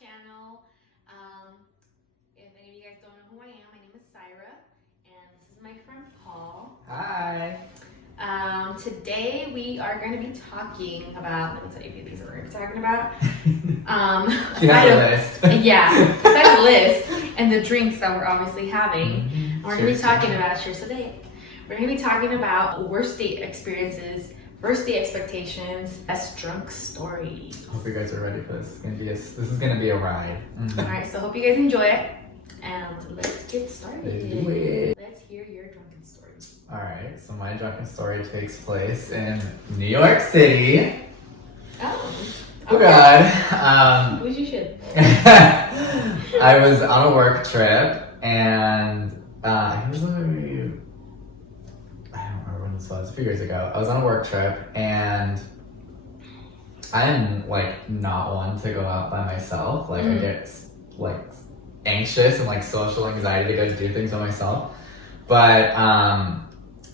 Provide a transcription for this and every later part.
channel. If any of you guys don't know who I am, my name is Sayra, and this is my friend Paul. Hi. Today we are going to be talking about, let me tell you a few things that we're going to be talking about. She has a list. Yeah, besides the list and the drinks that we're obviously having. Mm-hmm. We're going to be talking about, cheers today. We're going to be talking about worst date experiences, first date expectations, best drunk stories. Hope you guys are ready for this. This is gonna be a ride. Mm-hmm. All right, so hope you guys enjoy it, and let's get started. Let's do it. Let's hear your drunken stories. All right, so my drunken story takes place in New York City. Oh. Oh God. Which you should. I was on a work trip, and it was literally, I don't remember when this was, a few years ago. I was on a work trip, and I'm like not one to go out by myself. Like I get like anxious and like social anxiety to go do things by myself. But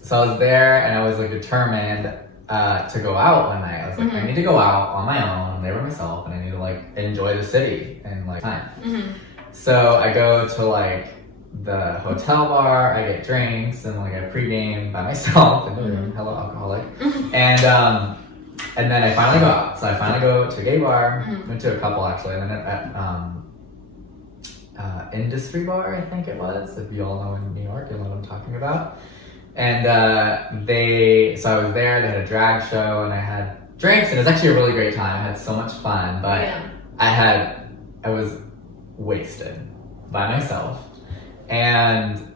so I was there, and I was like determined to go out one night. I was like, I need to go out on my own, there by myself, and I need to like enjoy the city and like time. So I go to like the hotel bar, I get drinks, and like I pregame by myself, and hello alcoholic, and then I finally go out. So I finally go to a gay bar, went to a couple actually, and then at Industry Bar, I think it was, if you all know in New York, you know what I'm talking about. And so I was there, they had a drag show, and I had drinks, and it was actually a really great time. I had so much fun, but I was wasted by myself. And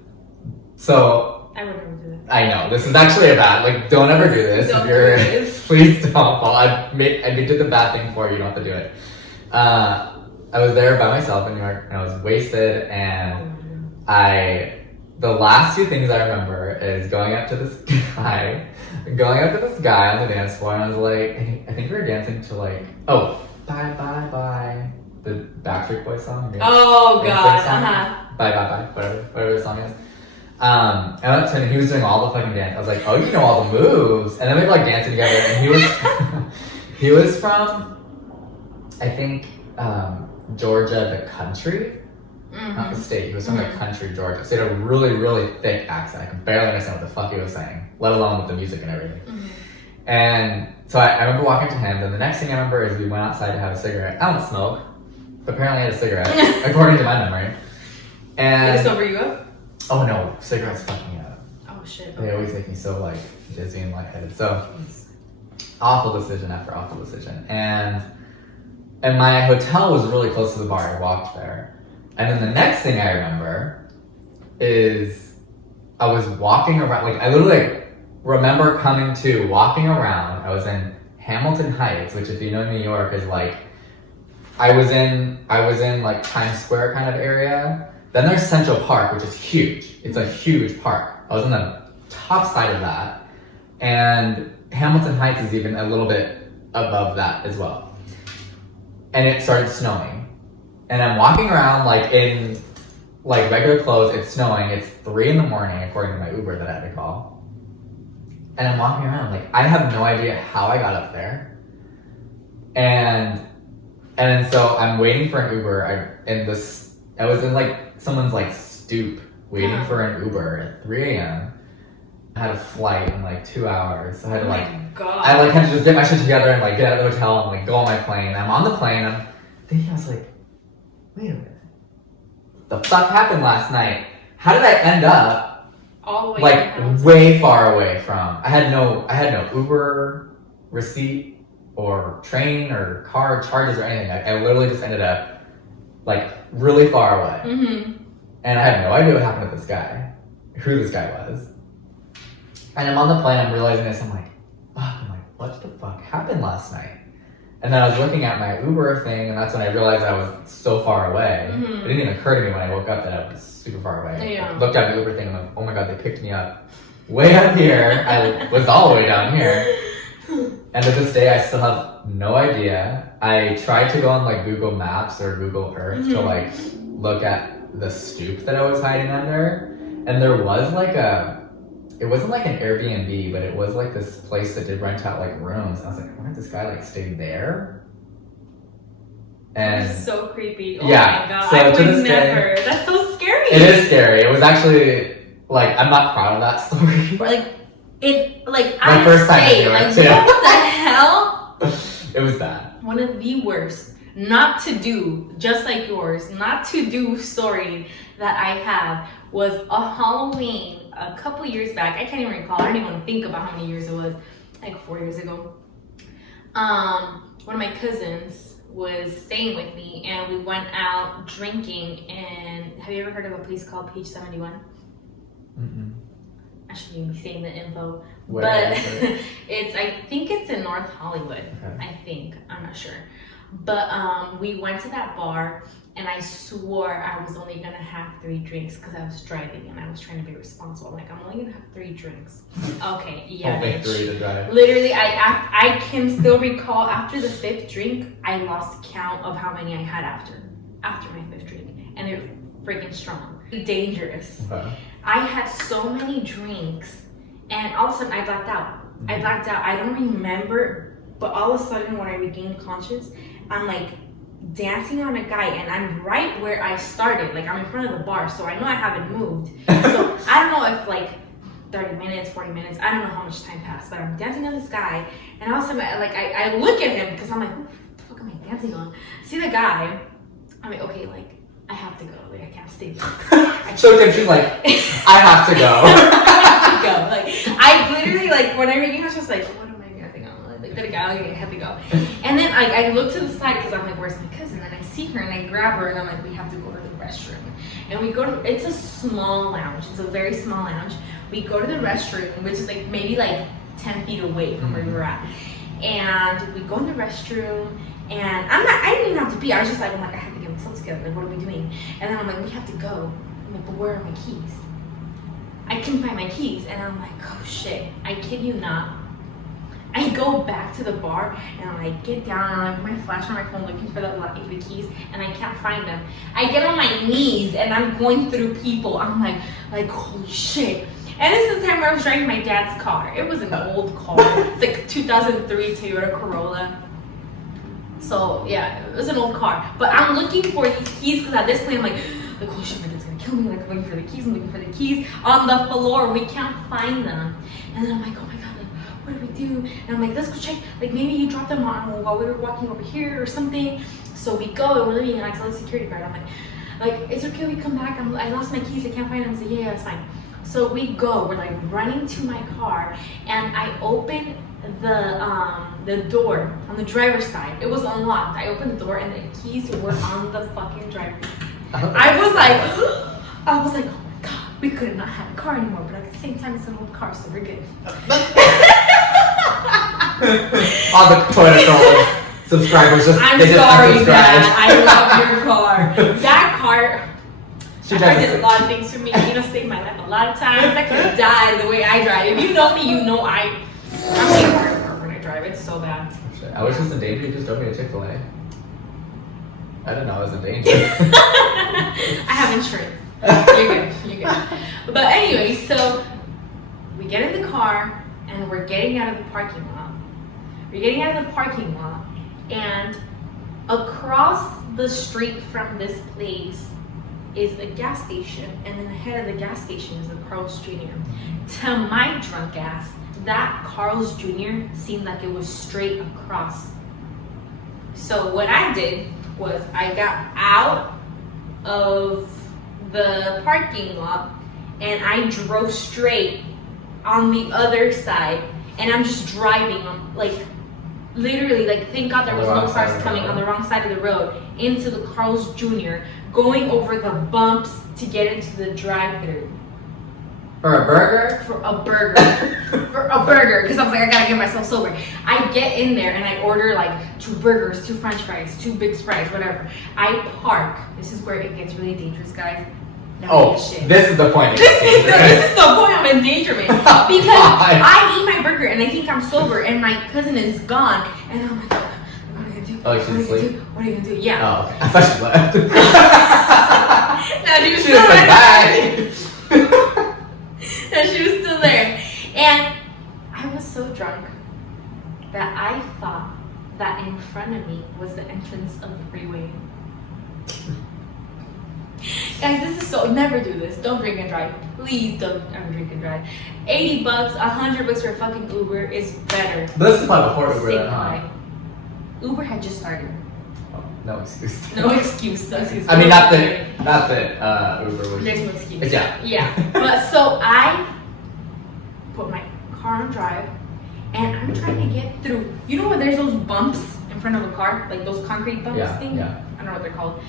so I would never do that. I know, this is actually a bad, like, don't ever do this. Don't if you're, do this. Please don't. I did the bad thing for you, you don't have to do it. I was there by myself in New York, and I was wasted, and the last two things I remember is going up to this guy on the dance floor, and I was like, I think we were dancing to like, oh, bye, bye, bye, the Backstreet Boys song. Oh God, Bye, whatever the song is. I went to him, and he was doing all the fucking dance. I was like, oh, you know all the moves. And then we were like dancing together, and he was from, I think, Georgia, the country, not the state. He was from the country, Georgia. So he had a really, really thick accent. I could barely understand what the fuck he was saying, let alone with the music and everything. And so I remember walking to him. Then the next thing I remember is we went outside to have a cigarette. I don't smoke, but apparently I had a cigarette, according to my memory. And did it sober you up? Oh no, cigarettes fuck me up. Oh shit. They always make me so like dizzy and lightheaded. So awful decision after awful decision. And my hotel was really close to the bar. I walked there. And then the next thing I remember is I was walking around, like I literally remember walking around. I was in Hamilton Heights, which if you know New York is like, I was in like Times Square kind of area. Then there's Central Park, which is huge. It's a huge park. I was on the top side of that. And Hamilton Heights is even a little bit above that as well. And it started snowing. And I'm walking around like in like regular clothes, it's snowing, it's 3 a.m, according to my Uber that I had to call. And I'm walking around, like I have no idea how I got up there. And so I'm waiting for an Uber. I was in like someone's like stoop waiting for an Uber at 3 a.m. I had a flight in like 2 hours. So I had to I had to just get my shit together and like get out of the hotel and like go on my plane. I'm on the plane. I'm thinking, I was like, wait a minute. What the fuck happened last night? How did I end up all the way like way far away from? I had no Uber receipt or train or car charges or anything. I literally just ended up like really far away. And I had no idea what happened to this guy, who this guy was. And I'm on the plane, I'm realizing this, I'm like, what the fuck happened last night? And then I was looking at my Uber thing, and that's when I realized I was so far away. It didn't even occur to me when I woke up that I was super far away. I looked at the Uber thing, and I'm like, oh my God, they picked me up way up here. I was all the way down here. And to this day, I still have no idea. I tried to go on like Google Maps or Google Earth to like look at the stoop that I was hiding under. And there was like it wasn't like an Airbnb, but it was like this place that did rent out like rooms. And I was like, why did this guy like stay there? And That's so creepy. Oh yeah, my god. so I to would this day- never. That's so scary. it is scary. It was actually, like, I'm not proud of that story. My first time say, doing it, like, too. what the hell? It was bad. One of the worst not to do, just like yours, not to do story that I have was a Halloween a couple years back. I can't even recall. I don't even want to think about how many years it was. Like 4 years ago. One of my cousins was staying with me and we went out drinking. And have you ever heard of a place called Page 71? Mm-mm. I shouldn't even be saying the info. Where But is it? I think it's in North Hollywood. Okay. I think. I'm not sure. But we went to that bar and I swore I was only gonna have 3 drinks because I was driving and I was trying to be responsible. I'm like, I'm only gonna have 3 drinks. Okay, yeah. Only bitch. 3 to drive. Literally, I can still recall after the 5th drink, I lost count of how many I had after my 5th drink. And they're freaking strong. Dangerous. Okay. I had so many drinks and all of a sudden I blacked out. I don't remember, but all of a sudden when I regained conscious, I'm like dancing on a guy and I'm right where I started. Like I'm in front of the bar, so I know I haven't moved. So I don't know if like 30 minutes, 40 minutes, I don't know how much time passed, but I'm dancing on this guy and all of a sudden I look at him because I'm like, what the fuck am I dancing on? See the guy, I'm like, okay, like I have to go. Like I can't stay there. So then she's like, I have to go. I have to go. Like I literally like when I read I was just like, what am I dancing on? Like that guy, I have to go. And then like I look to the side because I'm like, where's my cousin? And I see her and I grab her and I'm like, we have to go to the restroom. And we go to, it's a small lounge. It's a very small lounge. We go to the restroom, which is like maybe like 10 feet away from where we were at. And we go in the restroom and I didn't even have to pee. I was just like, I'm like, I have to get myself together. Like, what are we doing? And then I'm like, we have to go. I'm like, but where are my keys? I couldn't find my keys. And I'm like, oh shit, I kid you not. I go back to the bar and I get down and I'm like my flash on my phone looking for the keys and I can't find them. I get on my knees and I'm going through people. I'm like holy shit. And this is the time where I was driving my dad's car. It was an old car. It's like 2003 Toyota Corolla. So yeah, it was an old car. But I'm looking for these keys because at this point I'm like holy shit, my dad's gonna kill me. Like I'm looking for the keys. I'm looking for the keys on the floor. We can't find them. And then I'm like, oh my god. What do we do? And I'm like, let's go check. Like maybe you dropped them on while we were walking over here or something. So we go and we're leaving and I tell the security guard, I'm like, it's okay, we come back. I lost my keys, I can't find them. I said, yeah, it's fine. So we go, we're like running to my car and I open the door on the driver's side. It was unlocked. I opened the door and the keys were on the fucking driver's side. I was like, oh my god, we could not have a car anymore, but at the same time it's an old car, so we're good. All the Toyota Corolla subscribers just I'm they just sorry, unsubscribed. Dad. I love your car. That car, She that car does did a lot of things for me. You know, saved my life a lot of times. I could have died the way I drive. If you know me, you know I'm really hard when I drive. It's so bad. I was just in danger. You just drove me to Chick-fil-A. I didn't know I was in danger. I have insurance. You're good. But anyway, so we get in the car and we're getting out of the parking lot. And across the street from this place is a gas station, and then ahead of the gas station is the Carl's Jr. To my drunk ass, that Carl's Jr. seemed like it was straight across. So what I did was I got out of the parking lot and I drove straight on the other side, and I'm just driving on like literally like thank God there was no cars coming on the wrong side of the road into the Carl's Jr. going over the bumps to get into the drive-thru. For a burger? For a burger. Because I was like, I gotta get myself sober. I get in there and I order like 2 burgers, 2 french fries, 2 big fries, whatever. I park. This is where it gets really dangerous, guys. This is the point. This is the point of endangerment. Because I eat my burger and I think I'm sober and my cousin is gone. And I'm like, what are you gonna do? Oh, she's asleep? What are you gonna do? Yeah. Oh, okay. I thought she left. No, she was She still was like, there. bye. No, she was still there. And I was so drunk that I thought that in front of me was the entrance of the freeway. Guys, this is so, never do this. Don't drink and drive. Please don't ever drink and drive. $80, $100 for a fucking Uber is better. This is probably before Uber then, huh? Uber had just started. Oh, no excuse. No excuse. No excuse. I mean, not that Uber was. There's no excuse. Yeah. Yeah. But so I put my car on drive and I'm trying to get through. You know when there's those bumps in front of a car? Like those concrete bumps things? Yeah. I don't know what they're called.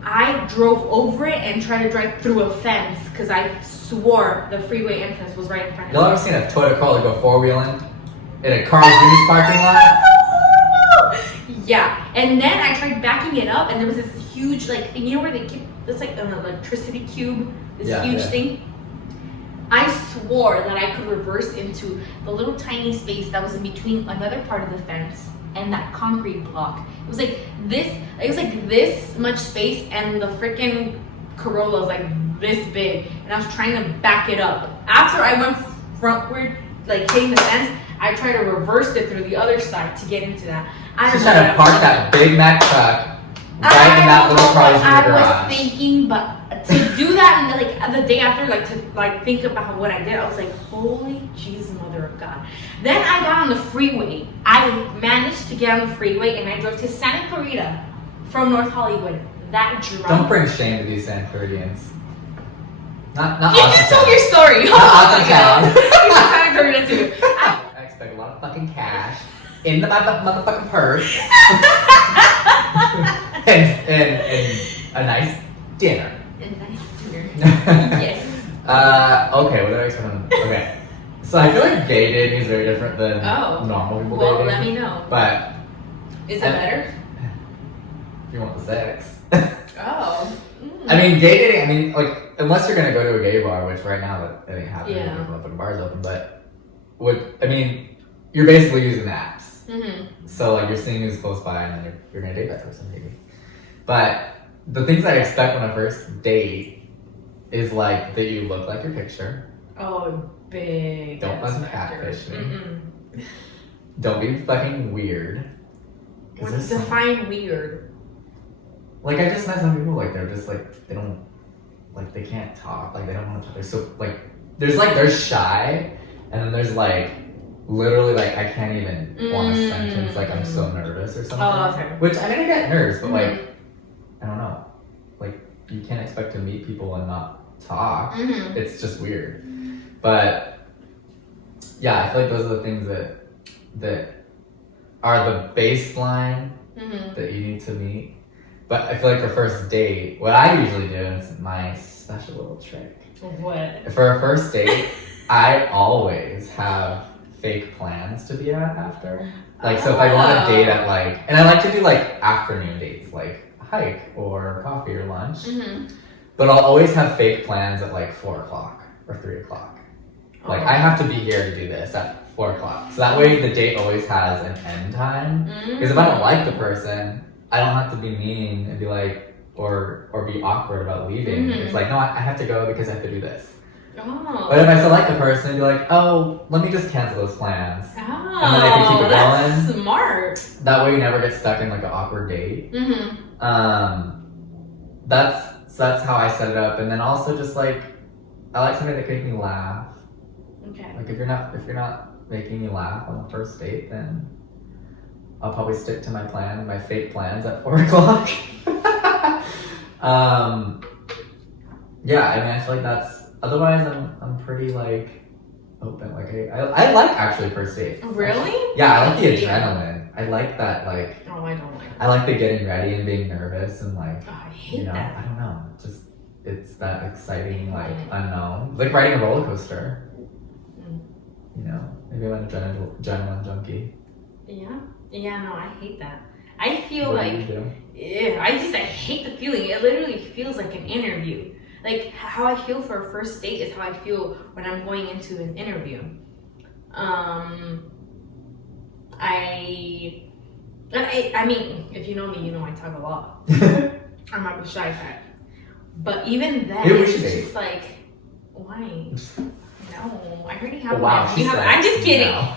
I drove over it and tried to drive through a fence because I swore the freeway entrance was right in front of me. Y'all ever seen a Toyota Corolla go four-wheeling in a Carl's Jr. parking lot? Yeah, and then I tried backing it up, and there was this huge like thing. You know where they keep this like an electricity cube, this huge thing. I swore that I could reverse into the little tiny space that was in between another part of the fence and that concrete block. It was like this. It was like this much space, and the freaking Corolla was like this big, and I was trying to back it up. After I went frontward, like hitting the fence, I tried to reverse it through the other side to get into that. I She's trying to park that Big Mac truck right in that little Carl's Jr. garage. I was thinking, but to do that and like the day after, like to like think about what I did, I was like, holy Jesus, mother of God. Then I got on the freeway. I managed to get on the freeway and I drove to Santa Clarita from North Hollywood. That drive. Don't bring shame to these Santa Claridians. Not You can tell your story. Not Santa Clarita too. I expect a lot of fucking cash in my motherfucking purse and a nice dinner. Yes. Okay, what did I expect? Okay. So I feel like gay dating is very different than normal people dating. Well, let me know. But is it better? If you want the sex. Oh. I mean, gay dating, I mean, like, unless you're gonna go to a gay bar, which right now that ain't happening, the bar's open, but you're basically using apps. Mm-hmm. So, like, you're seeing who's close by and then you're gonna date that person, maybe. But the things I expect when I first date is, like, that you look like your picture. Oh, big. Don't fucking catfish me. Don't be fucking weird. Define weird. Like, I just met some people, like, they're just, like, they don't, like, they can't talk, like, they don't want to talk. They're so, like, they're shy, and then there's, like, literally, like, I can't even form a sentence, like, I'm so nervous or something. Oh, okay. Which, I mean, I get nervous, but, like, I don't know. Like, you can't expect to meet people and not talk. It's just weird. But, yeah, I feel like those are the things that are the baseline that you need to meet. But I feel like for first date, what I usually do, and it's my special little trick. What? For a first date, I always have fake plans to be at after. Like, so if I go on a date at like, and I like to do like afternoon dates, like a hike or coffee or lunch. But I'll always have fake plans at like 4 o'clock or 3 o'clock. Like, I have to be here to do this at 4 o'clock. So that way the date always has an end time. Because if I don't like the person, I don't have to be mean and be like, or be awkward about leaving. It's like, no, I have to go because I have to do this. But if I still like the person, be like, oh, let me just cancel those plans. And then I can keep it going. That's smart. That way you never get stuck in like an awkward date. That's how I set it up. And then also just like, I like somebody that can make me laugh. Okay. Like if you're not making me laugh on the first date, then I'll probably stick to my fake plans at 4 o'clock. Yeah, I mean, I feel like that's, otherwise I'm pretty like open. Like I like actually first dates. Really? Yeah, I like the adrenaline. I like that, like. Oh, I don't like that. I like the getting ready and being nervous and like, I hate that. I don't know, just, it's that exciting, like, unknown. Like riding a roller coaster. You know, maybe I'm an adrenaline junkie. Yeah, no, I hate that. I feel What like, do you do? I hate the feeling. It literally feels like an interview. Like how I feel for a first date is how I feel when I'm going into an interview. I mean, if you know me, you know I talk a lot. I'm not the shy type. But even then, Maybe we it's should just date. like, why? No, I already have Wow, one. she said I'm just kidding. no.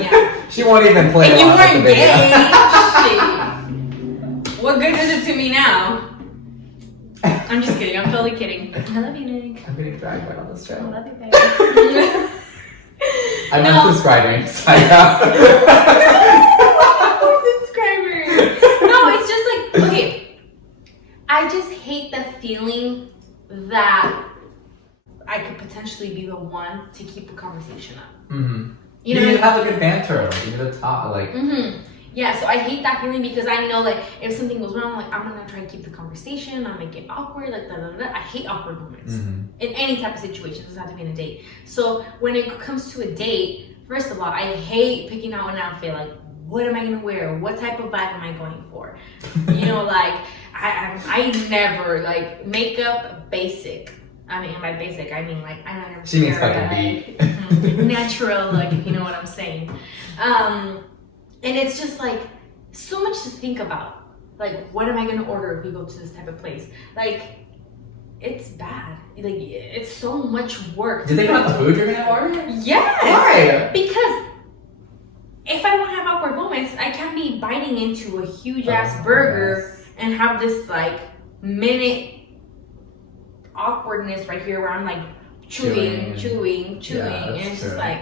Yeah. She won't even play And you along with weren't the video. gay. Shit. What good is it to me now? I'm just kidding. I'm totally kidding. I love you, Nick. I'm getting dragged right on this I show. love you, babe. I'm No. unsubscribing. Subscribers. No, it's just like, okay. I just hate the feeling that I could potentially be the one to keep the conversation up. Mm-hmm. You You know, need to have a good banter. Like, you need to talk. Like, yeah, so I hate that feeling because I know like if something goes wrong, like I'm gonna try to keep the conversation, I'll make it awkward, like da da da. I hate awkward moments in any type of situation. It doesn't have to be in a date. So when it comes to a date, first of all, I hate picking out an outfit. Like, what am I gonna wear? What type of vibe am I going for? You know, like I never like makeup basic. I mean, by basic, I mean like I never. she means wear, fucking like, natural, like if you know what I'm saying. And it's just like so much to think about. Like, what am I gonna order if we go to this type of place? Like, it's bad. Like, it's so much work. Do they have the food you're gonna order? Yes. Why? Because if I don't have awkward moments, I can't be biting into a huge ass burger and have this like minute awkwardness right here where I'm like chewing, Yeah, and it's just like,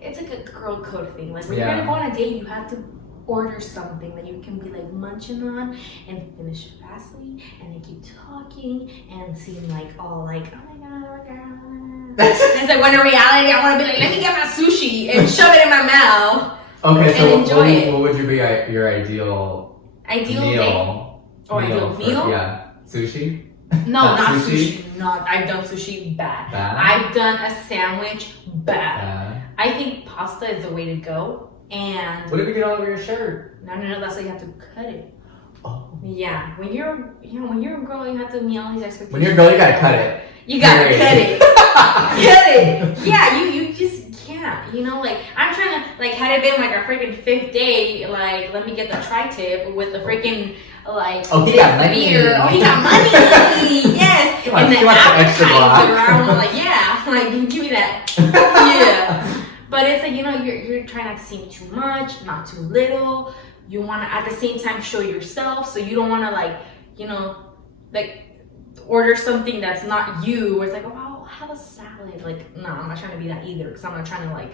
it's like a girl code thing. Like when you're gonna go on a date, you have to order something that you can be like munching on and finish it fastly, and then keep talking and seem like all like, oh my god, girl. It's like when in reality, I want to be like, let me get my sushi and shove it in my mouth. Okay, so and enjoy it. what would you be your ideal Ideal meal? date? Or ideal meal? Yeah, sushi. No, not sushi? sushi. Not. I've done sushi bad. Bad? I've done a sandwich bad. Bad. I think pasta is the way to go. And What if you get all over your shirt? no, that's why you have to cut it. Oh. Yeah, when you're a girl, you have to meet all these expectations. When you're a girl, you gotta cut it. You gotta Period. cut it. Cut it. Yeah, you just can't. You know, like I'm trying to like had it been like our freaking 5th day, like let me get the tri-tip with the freaking like Oh, he got money. beer. Oh, he got money. Yes. He wants- and he then wants the extra appetizer, block. I'm like, yeah, like give me that. Yeah. But it's like, you know, you're trying not to seem too much, not too little. You want to at the same time show yourself, so you don't want to like, you know, like order something that's not you. Where it's like, oh, I'll have a salad. Like, no, I'm not trying to be that either, because I'm not trying to like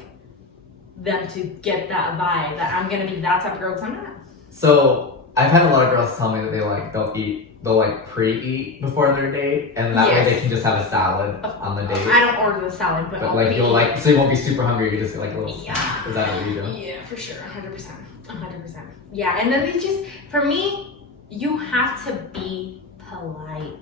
them to get that vibe that I'm gonna be that type of girl. Because I'm not. So I've had a lot of girls tell me that they'll like pre-eat before their date, and that way they can just have a salad on the date. I don't order the salad, but I'll like pre-eat. you'll like, so you won't be super hungry. You just get like a little. Yeah. Is that what you do? Yeah, for sure, 100%. Yeah, and then they just, for me, you have to be polite.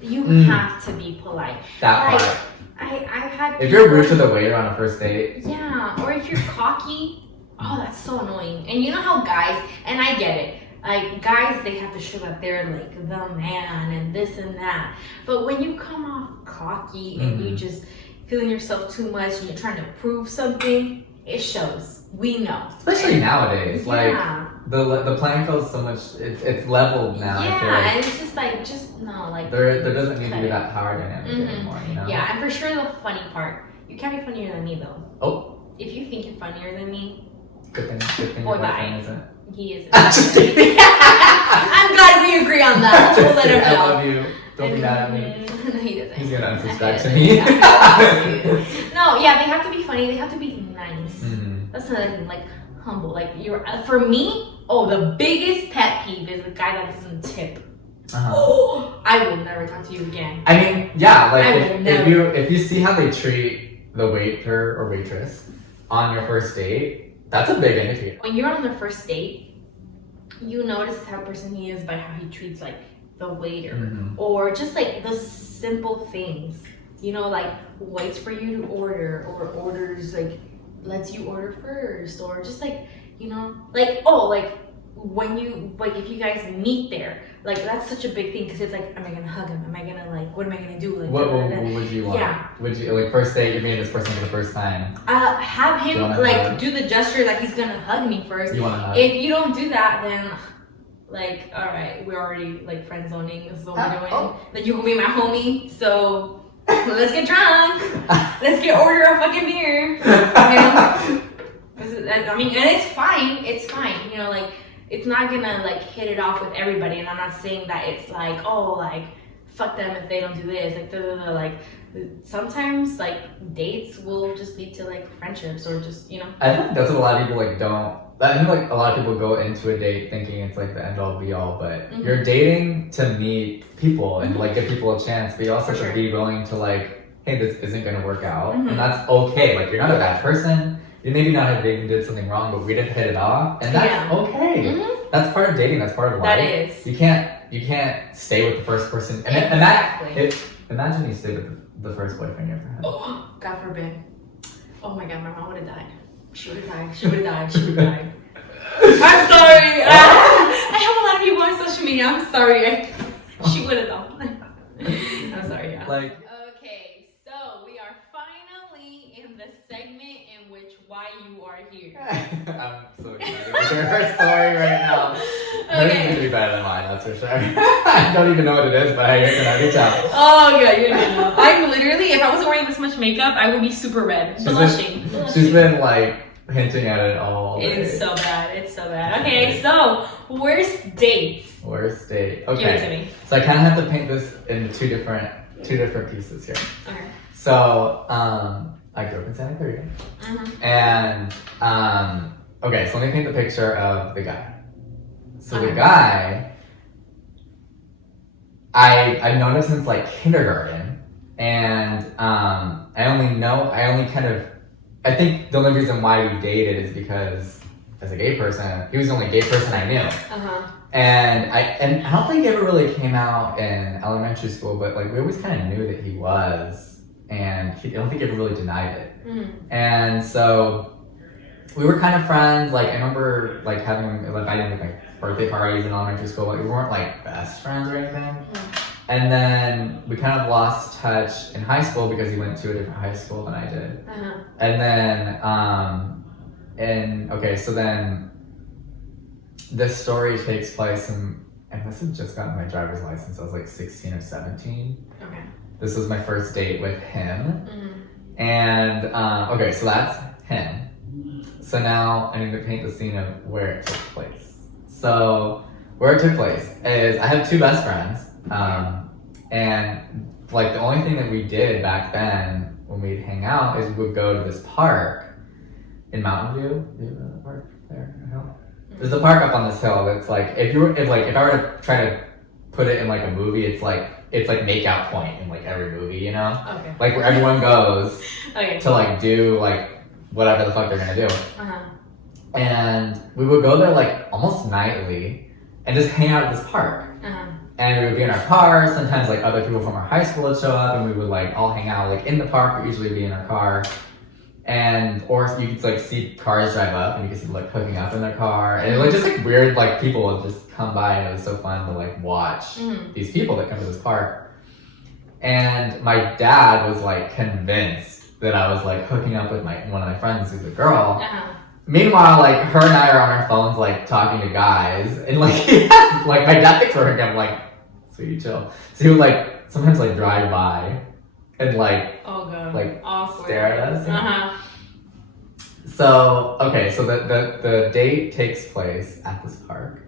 You have to be polite. That like, part. I've had. If you're rude to the waiter on a first date. Yeah, or if you're cocky, oh, that's so annoying. And you know how guys, and I get it, like guys, they have to show that they're like the man and this and that. But when you come off cocky and you just feeling yourself too much and you're trying to prove something, it shows. We know. Especially nowadays, Yeah. like the playing field is so much. It's leveled now. I feel Yeah, like. and it's just like no, like There doesn't need to be that power dynamic anymore, you know? Yeah, and for sure the funny part, you can't be funnier than me though. Oh. If you think you're funnier than me, Good thing Boy, your bye. boyfriend isn't. he isn't. I'm just kidding. I'm glad we agree on that. We'll let him I know. love you. Don't be mad at me. No, he doesn't. He's gonna unsubscribe I to get me. it. No, yeah, they have to be funny. They have to be nice. That's another thing. Like humble. Like for me. Oh, the biggest pet peeve is the guy that doesn't tip. Oh, I will never talk to you again. I mean, yeah, like I will never. if you see how they treat the waiter or waitress on your first date, that's a big indicator. When you're on the first date, you notice the type of person he is by how he treats like the waiter or just like the simple things. You know, like waits for you to order or orders like lets you order first or just like, you know, like when you like if you guys meet there, like that's such a big thing because it's like, am I gonna hug him? Am I gonna like what am I gonna do? Like What would you want? Yeah. Would you like first date? You're meeting this person for the first time. Have him like hug? do the gesture like he's gonna hug me first. You want to hug? If you don't do that, then like all right, we're already like friend zoning. This is what we're doing. Like you will be my homie, so let's get drunk. Let's get order a fucking beer. I mean, and it's fine. It's fine. You know, like, it's not gonna, like, hit it off with everybody. And I'm not saying that it's like, oh, like, fuck them if they don't do this. Like, like, sometimes, like, dates will just lead to, like, friendships or just, you know. I think that's what a lot of people, like, don't. I think, like, a lot of people go into a date thinking it's, like, the end-all, be-all. But you're dating to meet people and, like, give people a chance. But you also have to be willing to, like, hey, this isn't gonna work out. And that's okay. Like, you're not a bad person. You maybe not have even did something wrong, but we didn't hit it off, and that's okay. That's part of dating. That's part of life. That is. You can't stay with the first person. And imagine you stay with the first boyfriend you ever had. Oh, God forbid. Oh my God, my mom would have died. She would have died. She would have died. She would have died. I'm sorry. I have a lot of people on social media. I'm sorry. She would have died. I'm sorry. Yeah. Like. Okay, so we are finally in the segment in which why you are here. I'm so excited to hear her story right now. Hers is gonna be better than mine, that's for sure. I don't even know what it is, but I can tell. Oh God, you're gonna know. I'm literally, if I wasn't wearing this much makeup, I would be super red, blushing. She's been like hinting at it all day. It's so bad. It's so bad. Okay, so worst date. Worst date. Okay. Give it to me. So I kind of have to paint this into two different pieces here. Okay. So I grew up in Santa Cruz, and okay. So let me paint the picture of the guy. So the guy, I've known him since like kindergarten, and I think the only reason why we dated is because as a gay person, he was the only gay person I knew. And I don't think it ever really came out in elementary school, but like we always kind of knew that he was, and I don't think he ever really denied it. And so we were kind of friends. Like I remember like having like I didn't like birthday parties in elementary school, but we weren't like best friends or anything. And then we kind of lost touch in high school because he went to a different high school than I did. And then so then this story takes place and I must have just gotten my driver's license. I was like 16 or 17. Okay. This was my first date with him. And okay, so that's him. So now I need to paint the scene of where it took place. So where it took place is I have two best friends. And like the only thing that we did back then when we'd hang out is we would go to this park in Mountain View. Do you know the park there? There's a park up on this hill that's like if I were to try to put it in like a movie, it's like make out point in like every movie, you know? Okay. Like where everyone goes to like do like whatever the fuck they're gonna do. And we would go there like almost nightly and just hang out at this park. And we would be in our car. Sometimes like other people from our high school would show up and we would like all hang out like in the park. We'd usually be in our car. And or you could like see cars drive up and you could see like hooking up in their car. And it was just like weird like people would just come by and it was so fun to like watch these people that come to this park. And my dad was like convinced that I was like hooking up with one of my friends who's a girl. Meanwhile, like her and I are on our phones, like talking to guys, and like like my dad thinks we're hooking up. I'm like, sweetie, chill. So he would like sometimes like drive by, and like like stare at us. So okay, so the date takes place at this park,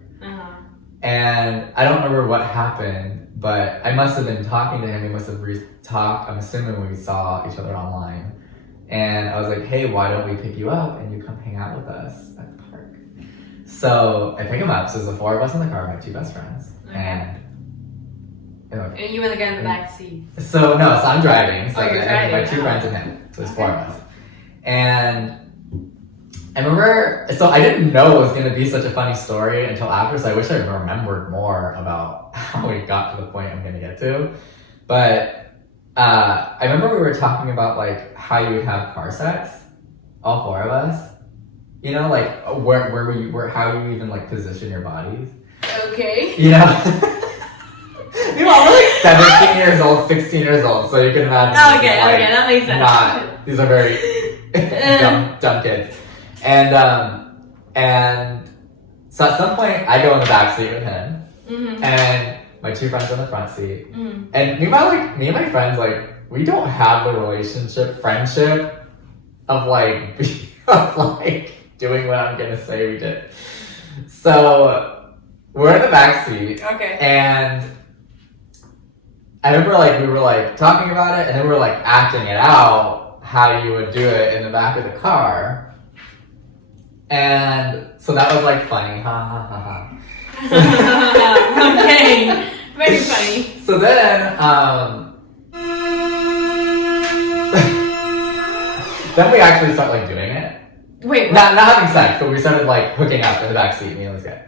and I don't remember what happened, but I must have been talking to him. We must have talked. I'm assuming when we saw each other online. And I was like, hey, why don't we pick you up and you come hang out with us at the park? So I pick him up. So there's the four of us in the car, my two best friends. And you and the guy in the back seat. So I'm driving. So you're driving. My two friends and him. So there's four of us. And I remember, so I didn't know it was going to be such a funny story until after. So I wish I remembered more about how we got to the point I'm going to get to. But I remember we were talking about like how you would have car sex, all four of us. You know, like how you even like position your bodies. Okay. You know, we're like 17 years old, 16 years old, so you can imagine. Okay, that makes sense. These are very dumb kids, and so at some point I go in the back seat with him, and my two friends on the front seat. And meanwhile, like me and my friends, like we don't have the friendship of like doing what I'm gonna say we did. So we're in the backseat. Okay. And I remember like we were like talking about it, and then we were like acting it out how you would do it in the back of the car. And so that was like funny. Ha ha ha ha. Okay. Very funny. So then then we actually start like doing it. Wait, not having sex, but we started like hooking up in the back seat, me and this guy.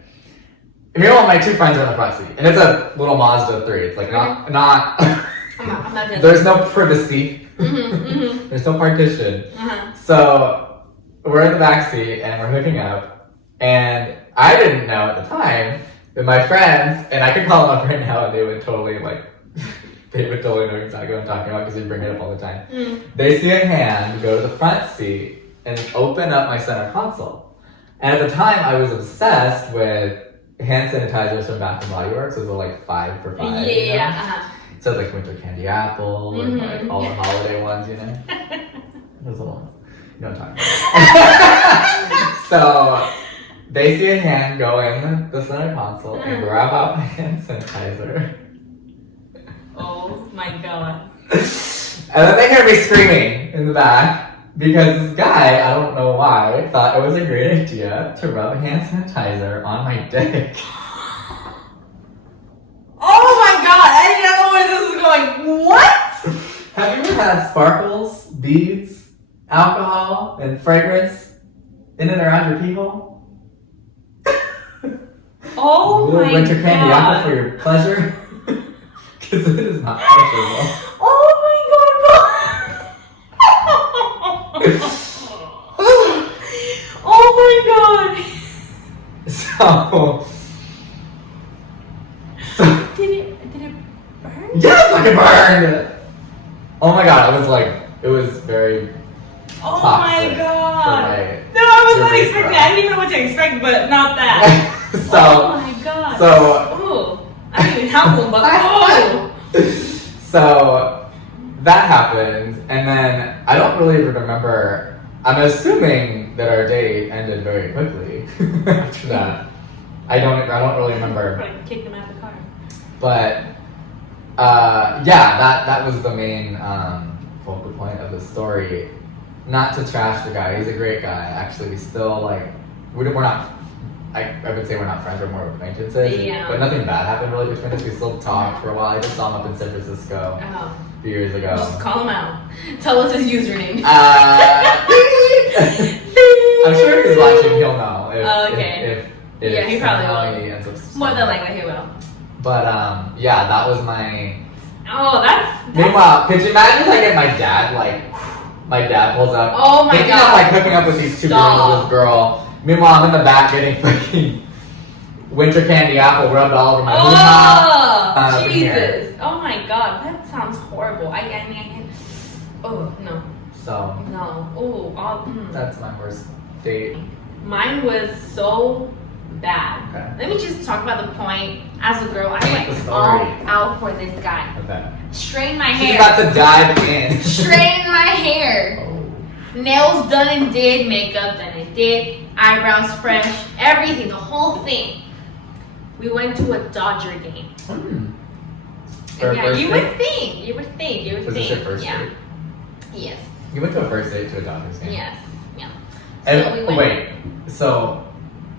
And meanwhile, my two friends are in the front seat, and it's a little Mazda 3. It's like not. I'm not There's no privacy. Mm-hmm. There's no partition. Uh-huh. So we're in the back seat and we're hooking up, and I didn't know at the time that my friends, and I could call them up right now, and they would totally like. They would totally know exactly what I'm talking about because we bring it up all the time. They see a hand go to the front seat and open up my center console. And at the time, I was obsessed with hand sanitizers from Bath and Body Works. Those were like 5 for $5. Yeah. You know? Uh-huh. So like winter candy apple and like all the holiday ones, you know. Those little, you know what I'm talking about. So they see a hand go in the center console and grab out my hand sanitizer. Oh my god. And then they hear me screaming in the back because this guy, I don't know why, thought it was a great idea to rub hand sanitizer on my dick. Oh my god, I didn't know where this was going. What? Have you ever had sparkles, beads, alcohol, and fragrance in and around your pee hole? Oh A little my winter candy god. apple for your pleasure? Because it is not pleasurable. Oh my god. Oh my god. So Did it burn? yeah, like it burned. Oh my god, it was very Oh toxic my god. for No, I was not urethra. expecting that. I didn't even know what to expect, but not that. So Oh my god. Ooh. I didn't even have one, but oh. So that happened, and then I don't really even remember. I'm assuming that our date ended very quickly after that. I don't really remember. Probably kicked him out of the car. But yeah, that was the main focal point of the story. Not to trash the guy; he's a great guy. Actually, we still like we're not. I would say we're not friends; we're more acquaintances. Yeah. But nothing bad happened really between us. We still talked for a while. I just saw him up in San Francisco Oh. a few years ago. Just call him out. Tell us his username. I'm sure if he's watching, he'll know. Okay. If Yeah, he probably somehow will. he ends up More than likely he will. But yeah, that was my. Oh, that's Meanwhile, could you imagine like if my dad pulls up, Oh my thinking god. of like hooking up with these two girls with this girl. Meanwhile, I'm in the back getting freaking winter candy apple rubbed all over my hoo-ha. Oh, Over here. Jesus. Oh my god, that sounds horrible. I mean, oh, no. So No. Oh, that's my worst date. Mine was so bad. Okay. Let me just talk about the point. As a girl, I The went story. all out for this guy. Okay. Straighten my She's hair. about to dive in. Straighten my hair. Oh. Nails done and did. Makeup done and did. Eyebrows fresh. Everything. The whole thing. We went to a Dodger game. For a Yeah, first you date? would think. You would think. You would Was think. this your first yeah. date? Yes. You went to a first date to a Dodgers game? Yes. Yeah. And So we went- wait, so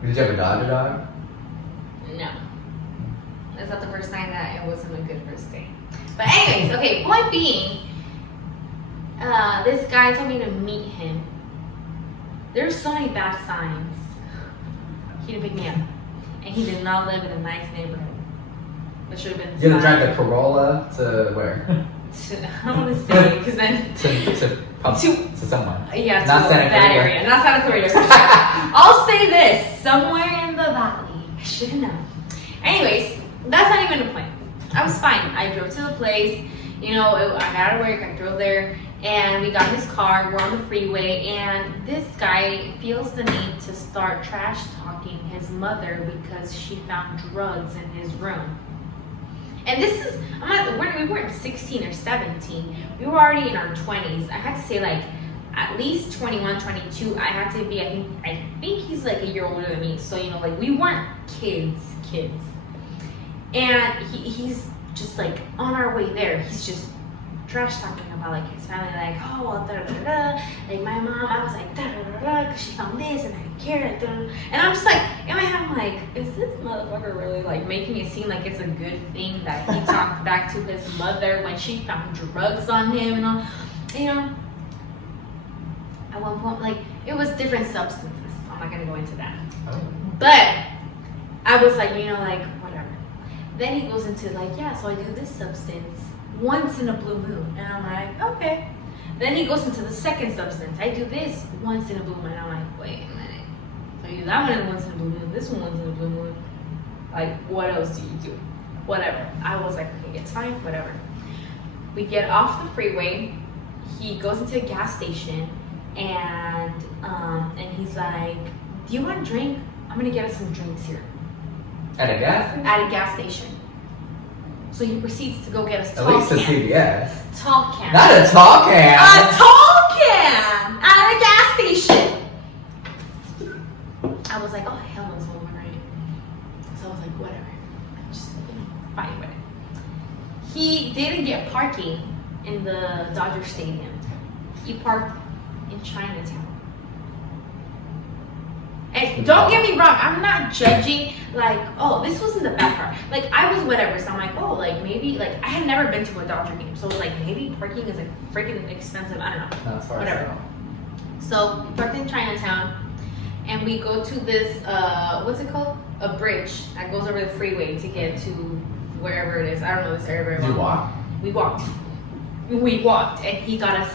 did you have a Dodger dog? No. That's not the first time that it wasn't a good first date. But anyways, okay, point being, this guy told me to meet him. There's so many bad signs. He didn't pick me up. And he did not live in a nice neighborhood. That should have been You had to sign drive the Corolla to where? I don't want to say because then to someone. yeah, Not to Santa that Clarita. area, not Santa Clarita. For sure. I'll say this: somewhere in the valley. I should have known. Anyways, that's not even the point. I was fine. I drove to the place. You know, I got out of work. I drove there, and we got in his car. We're on the freeway, and this guy feels the need to start trash talking his mother because she found drugs in his room. And this is, we weren't 16 or 17. We were already in our 20s. I had to say like at least 21, 22. I had to be, I think he's like a year older than me. So, you know, like we weren't kids. And he's just like on our way there. He's just trash talking about like his family, like, oh, well, da da da da. Like my mom, I was like, da da da da, because she found this and I didn't care. Da, da. And I'm just like, in my head, I'm like, is this motherfucker really like making it seem like it's a good thing that he talked back to his mother when she found drugs on him and all? You know, at one point, like, it was different substances. I'm not gonna go into that. Oh. But I was like, you know, like, whatever. Then he goes into like, yeah, so I do this substance once in a blue moon. And I'm like, okay. Then he goes into the second substance. I do this once in a blue moon. And I'm like, wait a minute. So you do that one once in a blue moon, this one once in a blue moon. Like, what else do you do? Whatever. I was like, okay, it's fine, whatever. We get off the freeway. He goes into a gas station and he's like, do you want a drink? I'm gonna get us some drinks here. At a gas station? At a gas station. So he proceeds to go get us tall At least a cans. CVS. Tall can. Not a tall can. A tall can at a gas station. I was like, oh hell no, it's one right. So I was like, whatever. I'm just fine with it. He didn't get parking in the Dodger Stadium. He parked in Chinatown. And don't get me wrong, I'm not judging, like, oh, this wasn't the bad part. Like, I was whatever, so I'm like, oh, like, maybe, like, I had never been to a Dodger game, so it was like, maybe parking is, like, freaking expensive, I don't know. No, as far whatever. So, we parked in Chinatown, and we go to this, what's it called? A bridge that goes over the freeway to get to wherever it is. I don't know this area very well. Did you walk? We walked, and he got us,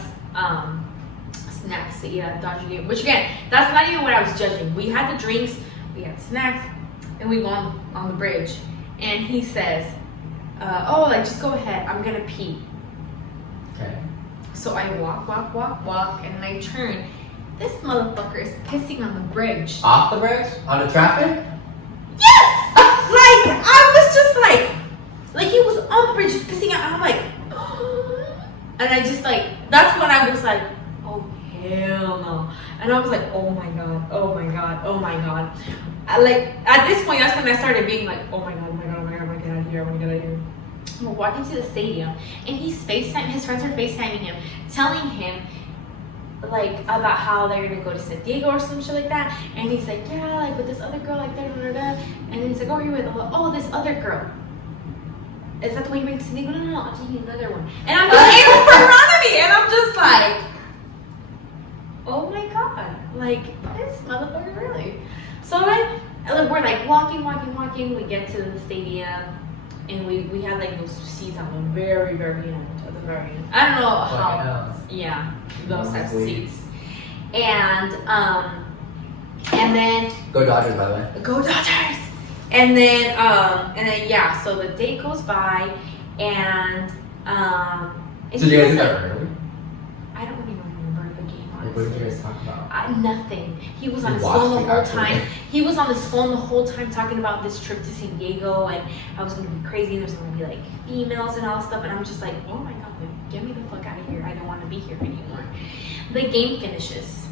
snacks to eat at Dodger game, which again, that's not even what I was judging. We had the drinks, we had snacks, and we go on the bridge. And he says, oh, like, just go ahead, I'm gonna pee. Okay. So I walk, and I turn. This motherfucker is pissing on the bridge. Off the bridge? On the traffic? Yes! Like, I was just like he was on the bridge just pissing out, and I'm like, and I just like, that's when I was like, oh hell no. And I was like, oh my god. Like, at this point, that's when I started being like, oh my god, I want to get out of here, We're walking to the stadium, and his friends are FaceTiming him, telling him, like, about how they're gonna go to San Diego or some shit like that. And he's like, yeah, like, with this other girl, like, da da da da. And then he's like, oh, you're with, oh, this other girl. Is that the one you bring to San Diego? No, I'll give you another one. And I'm just in front of me, and I'm just like, oh my god, like, this motherfucker really. So then, we're like walking, we get to the stadium, and we had like those seats on the very, very end, at the very end. I don't know how, yeah, those types of seats. And then. Go Dodgers, by the way. Go Dodgers! And then, yeah, so the day goes by, and, So you guys got early? I don't even remember the game, honestly. What did you guys talk about? Nothing. He was on his phone the whole time. He was on his phone the whole time talking about this trip to San Diego and how it was going to be crazy and there's going to be like females and all stuff. And I'm just like, oh my god, like, get me the fuck out of here. I don't want to be here anymore. The game finishes.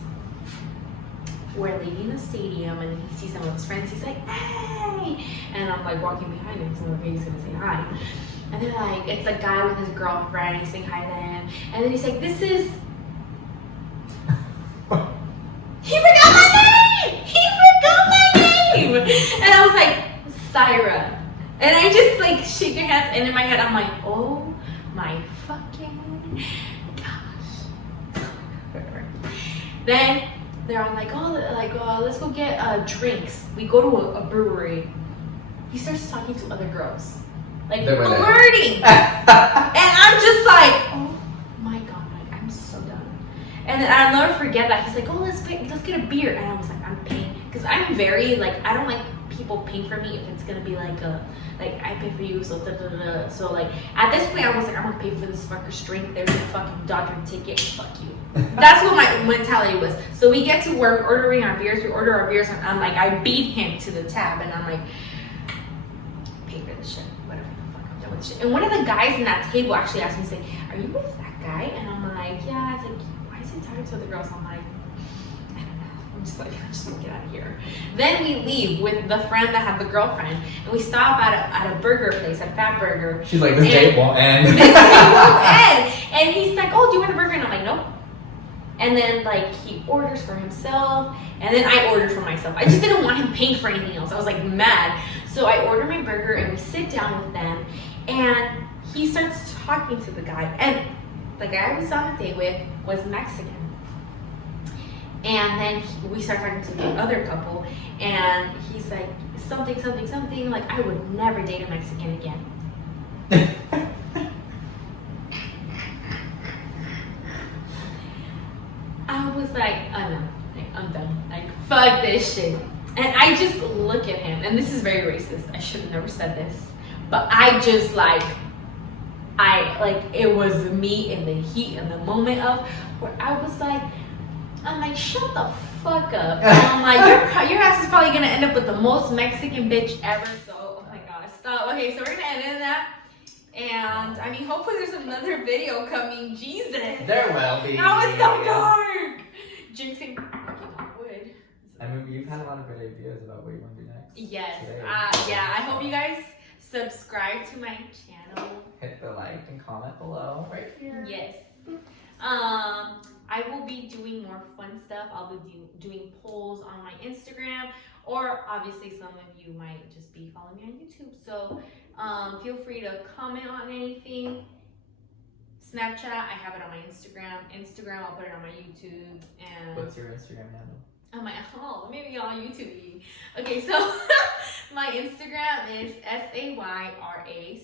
We're leaving the stadium and he sees some of his friends. He's like, hey! And I'm like walking behind him, so I'm like, he's going to say hi. And then like, it's the guy with his girlfriend. He's saying hi to him. And then he's like, this is... He forgot my name! And I was like, Sayra. And I just like shake your hands, and in my head I'm like, oh my fucking gosh. Then they're all like, oh, let's go get drinks. We go to a brewery. He starts talking to other girls. Like flirting. And I'm just like, oh my god, like I'm so done. And then I'll never forget that. He's like, oh, let's get a beer. And I was like, I'm paying. Because I'm very, like, I don't like people paying for me if it's going to be like I pay for you, so da da da. So, like, at this point, I was like, I'm going to pay for this fucker's drink. There's a fucking Dodger ticket. Fuck you. That's what my mentality was. So we get to work, ordering our beers. We order our beers, and I'm like, I beat him to the tab. And I'm like, pay for this shit. Whatever the fuck I'm done with shit. And one of the guys in that table actually asked me, he's like, are you with that guy? And I'm like, yeah. It's like, why is he talking to the girls? I'm like, I don't know. I'm just gonna get out of here. Then we leave with the friend that had the girlfriend, and we stop at a burger place, a Fat Burger. She's like, this date won't end. This date won't end. And he's like, oh, do you want a burger? And I'm like, nope. And then like he orders for himself, and then I ordered for myself. I just didn't want him paying for anything else. I was like mad. So I order my burger, and we sit down with them, and he starts talking to the guy. And the guy I was on a date with was Mexican. And then we start talking to the other couple, and he's like, something, something, something. Like, I would never date a Mexican again. I was like, oh no, like, I'm done. Like, fuck this shit. And I just look at him, and this is very racist. I should have never said this, but I just it was me in the heat and the moment of where I was like, I'm like, shut the fuck up. And I'm like, your ass is probably gonna end up with the most Mexican bitch ever. So, oh my god, stop. Okay, so we're gonna end in that. And I mean, hopefully there's another video coming. Jesus. There will be. Now it's so dark. Jinxing. Wood. I mean, you've had a lot of good ideas about what you want to do next. Yes. Today. Yeah. I hope you guys subscribe to my channel. Hit the like and comment below right here. Yes. I will be doing more fun stuff. I'll be doing polls on my Instagram, or obviously some of you might just be following me on YouTube. So feel free to comment on anything. Snapchat, I have it on my Instagram. I'll put it on my YouTube. And what's your Instagram handle? Maybe on YouTube. Okay, so my Instagram is SAYRA,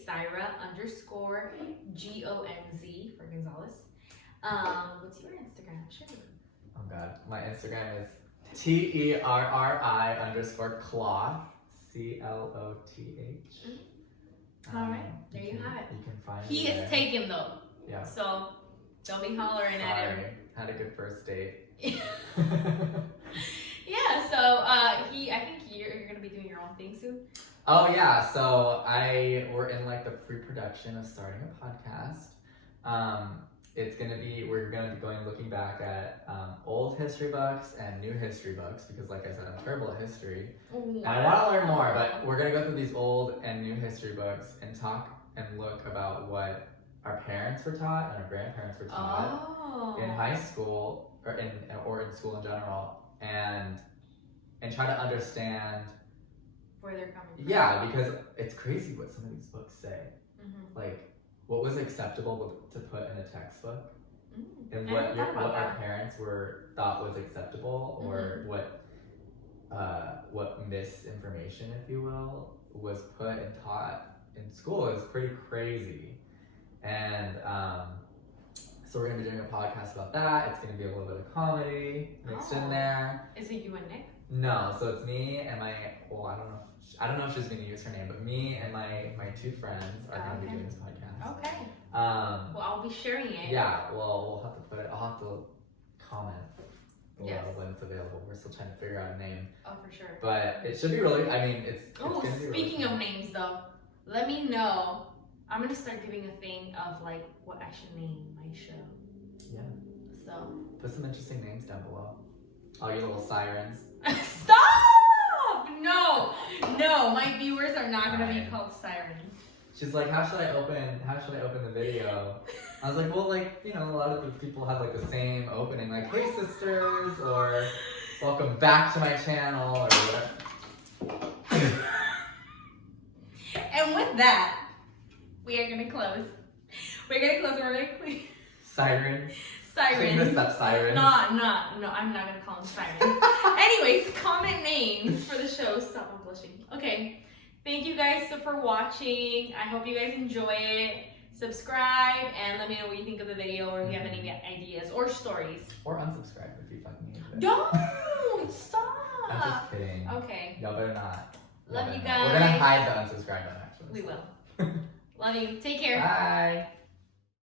Sayra _GONZ for Gonzalez. What's your Instagram? Sure. Oh god, my Instagram is TERRI _ cloth, CLOTH. All right, there you have it. You can find He is taken though. Yeah. So don't be hollering at him. Had a good first date. Yeah, so I think you're gonna be doing your own thing soon. Oh yeah, so we're in like the pre-production of starting a podcast. We're gonna be looking back at old history books and new history books because, like I said, I'm terrible at history. Wow. And I want to learn more, but we're gonna go through these old and new history books and talk and look about what our parents were taught and our grandparents were taught in high school or in school in general, and try to understand where they're coming from. Yeah, because it's crazy what some of these books say. Mm-hmm. Like, what was acceptable to put in a textbook, and I what never thought about our that. parents thought was acceptable, or what misinformation, if you will, was put and taught in school is pretty crazy. And so we're gonna be doing a podcast about that. It's gonna be a little bit of comedy mixed in there. Is it you and Nick? No, so it's me and I don't know if she's gonna use her name, but me and my two friends are gonna be doing this podcast. Okay. Well, I'll be sharing it. Yeah, well, we'll have to put it. I'll have to comment below when it's available. We're still trying to figure out a name. Oh, for sure. But it should be really. I mean, it's. Oh, gonna be speaking really of names, though, let me know. I'm gonna start giving a thing of like what I should name my show. Yeah. So. Put some interesting names down below. All you little sirens. Stop! No, my viewers are not gonna be called sirens. She's like, how should I open the video? I was like, well, like, a lot of the people have like the same opening, like, hey sisters, or welcome back to my channel, or whatever. And with that, we are gonna close. We're gonna close really quick. Sirens. Sirens. Clean this up, sirens. No, I'm not gonna call them sirens. Anyways, comment names for the show. Stop, I'm blushing. Okay, thank you guys for watching. I hope you guys enjoy it. Subscribe and let me know what you think of the video, or if you have any ideas or stories. Or unsubscribe if you fucking need it. Don't stop. I'm just kidding. Okay. Y'all better not. Love you We're guys. gonna hide the unsubscribe button, actually. We will. Love you. Take care. Bye.